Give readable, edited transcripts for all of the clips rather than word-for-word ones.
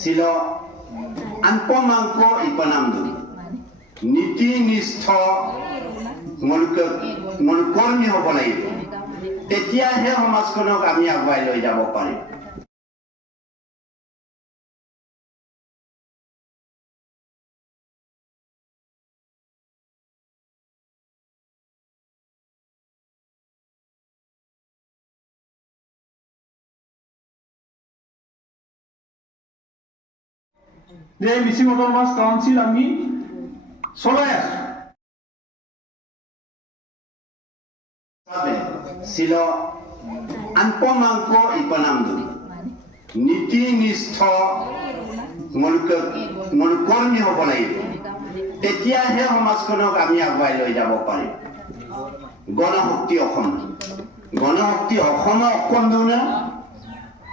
Silo anpomangko ipanamdu নীতি নিষ্ঠ মনুকৰ্মী হ'ব লাগিব তেতিয়াহে সমাজখনক আমি আগুৱাই লৈ যাব পাৰিম The Missing Autonomous Council আমি চলাই আছো Silo anpomangko ipanamdu নীতি নিষ্ঠ মনুকৰ্মী হ'ব লাগিব তেতিয়াহে সমাজখনক আমি আগুৱাই লৈ যাব পাৰিম গণশক্তি অসমৰ অকন্দনে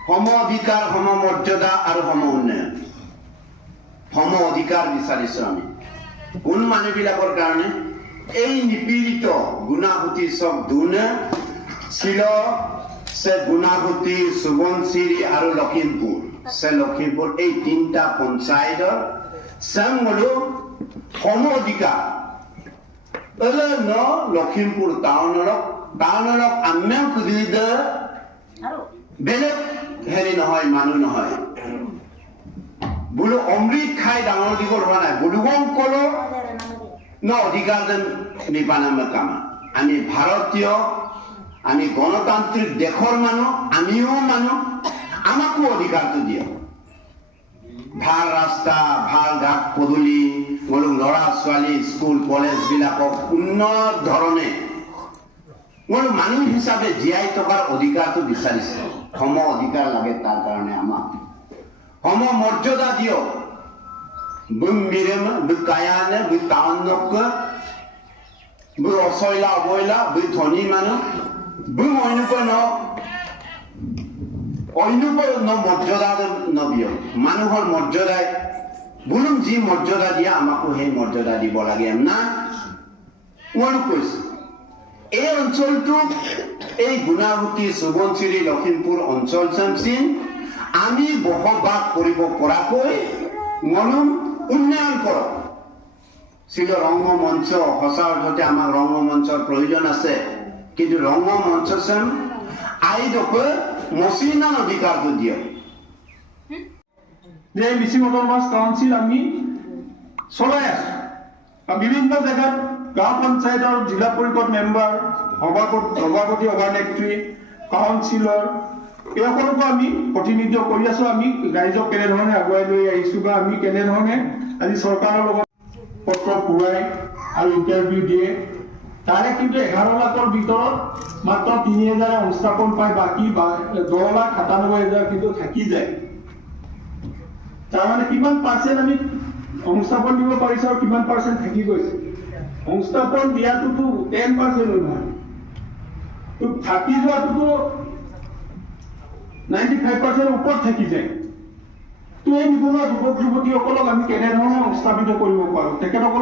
সম অধিকাৰ সম মৰ্যাদা আৰু সম উন্নয়ন সম অধিকাৰ বিচাৰিছো আমি কোন মানুহবিলাকৰ কাৰণে এই নিপীড়িত গুণাহুতি সব দুনে ছিল সে গুণাহুতি সুবনশিৰি আৰু লখিমপুৰ এই তিনটা পঞ্চায়তৰ সঙ্গলো সম অধিকাৰ এলে ন লখিমপুৰ টাউনৰক আমি খুদিদে বেলেগ হেৰি নহয় মানুহ নহয় বুলু অমৃত খাই ডাঙৰ দীঘল হোৱা নাই বুলুগম কলো ন অধিকাৰ যেন নিপানামে কামা আমি ভাৰতীয় আমি গণতান্ত্ৰিক দেশৰ মানুহ আমিও মানুহ আমাকো অধিকাৰটো দিয়ক ভাল ৰাস্তা ভাল ঘাট পদূলি ল'ৰা ছোৱালী স্কুল কলেজ বিলাকক উন্নত ধৰণে মানুহ হিচাপে জীয়াই থকাৰ অধিকাৰটো বিচাৰিছে সম অধিকাৰ লাগে তাৰ কাৰণে আমাক সম মৰ্যাদা দিয়ক মিৰেম কায়ানে টাউনক অচয়লা অবয়লা ধনী মানুহ অন্যপয় মৰ্যাদা নবিয় মানুহৰ মৰ্যাদাই বুলুম যি মৰ্যাদা দিয়া আমাকো সেই মৰ্যাদা দিব লাগে না মই কৈছো এই অঞ্চলটো এই গুণাহুতি সুবনশিৰি লখিমপুৰ অঞ্চল চামচিন আমি বসবাস কৰিব পৰাকৈ উন্নয়ন কৰক ছিল ৰংগমঞ্চ সঁচা অৰ্থতে আমাক ৰংগমঞ্চৰ প্ৰয়োজন আছে কিন্তু ৰংগমঞ্চ চাম আইডকে মচিনান অধিকাৰটো দিয়ক The Missing Autonomous Council আমি চলাই আছো বিভিন্ন জায়গাত গাঁও পঞ্চায়তৰ জিলা পৰিষদ মেম্বাৰ সভাপতি সভানেত্ৰী কাউন্সিলৰ এইসকলকো আমি প্ৰতিনিধিত্ব কৰি আছো আমি ৰাইজক কেনেধৰণে আগুৱাই লৈ আহিছো বা আমি কেনেধৰণে আজি চৰকাৰৰ লগত পত্ৰ পূৰাই আৰু ইণ্টাৰভিউ দিয়ে তাৰে কিন্তু 11 লাখৰ ভিতৰত মাত্ৰ 3,000 সংস্থাপন পায় বাকী 10,97,000 কিন্তু থাকি যায় তাৰমানে কিমান পাৰ্চেণ্ট আমি সংস্থাপন দিব পাৰিছো আৰু কিমান পাৰ্চেণ্ট থাকি গৈছে সংস্থাপন দিয়াটোতো 10% নহয় তো থাকি যোৱাটোতো 95% ওপৰত থাকি যায় তো এই নিবনুৱা যুৱক যুৱতীসকলক আমি কেনেধৰণে সংস্থাপিত কৰিব পাৰো তেখেতসকলক